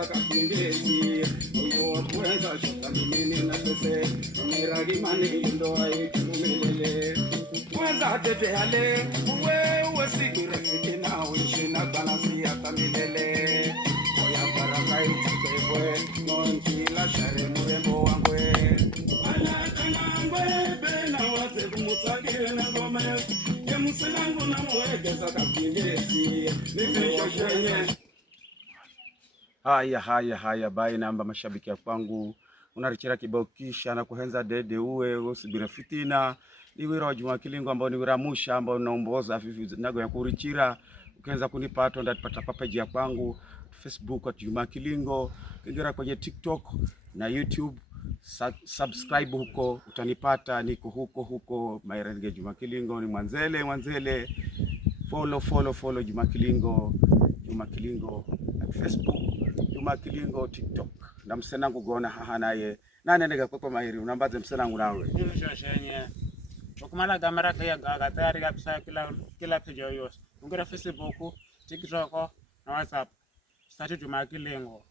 muegeza kapindezi uyo kuweza shetani mimi na pese miragi mani ndo aikumilele mwenza tete hale uwe sigire fitina uishi na kanasi ya kamilele oya baraka itakebwe nonkila share murembo wangwe ala kanangwe bena wate kumusagire na gome ya muselangu na muegeza kapindezi nifisho Haya bai namba mashabiki ya kwangu unarichira kibao kisha na kuhenza dede uwe usibire fitina niwira wa Juma Kilingo ambao niwira musha ambao naomboza vivi nago ya kurichira ukianza kunipata ndatapata kwa page ya kwangu Facebook at Juma Kilingo kingira kwenye TikTok na YouTube subscribe huko utanipata niko huko Mairenge Juma Kilingo ni mwanzele follow Juma Kilingo at Facebook Juma Kilingo TikTok na msenangu gona haha naye nane ndega kwa mahiri unambaze msenangu nawe shoshenye ukumala gamera kaya gaga tayari kabisa kila page yose ungira Facebook TikTok na WhatsApp start Juma Kilingo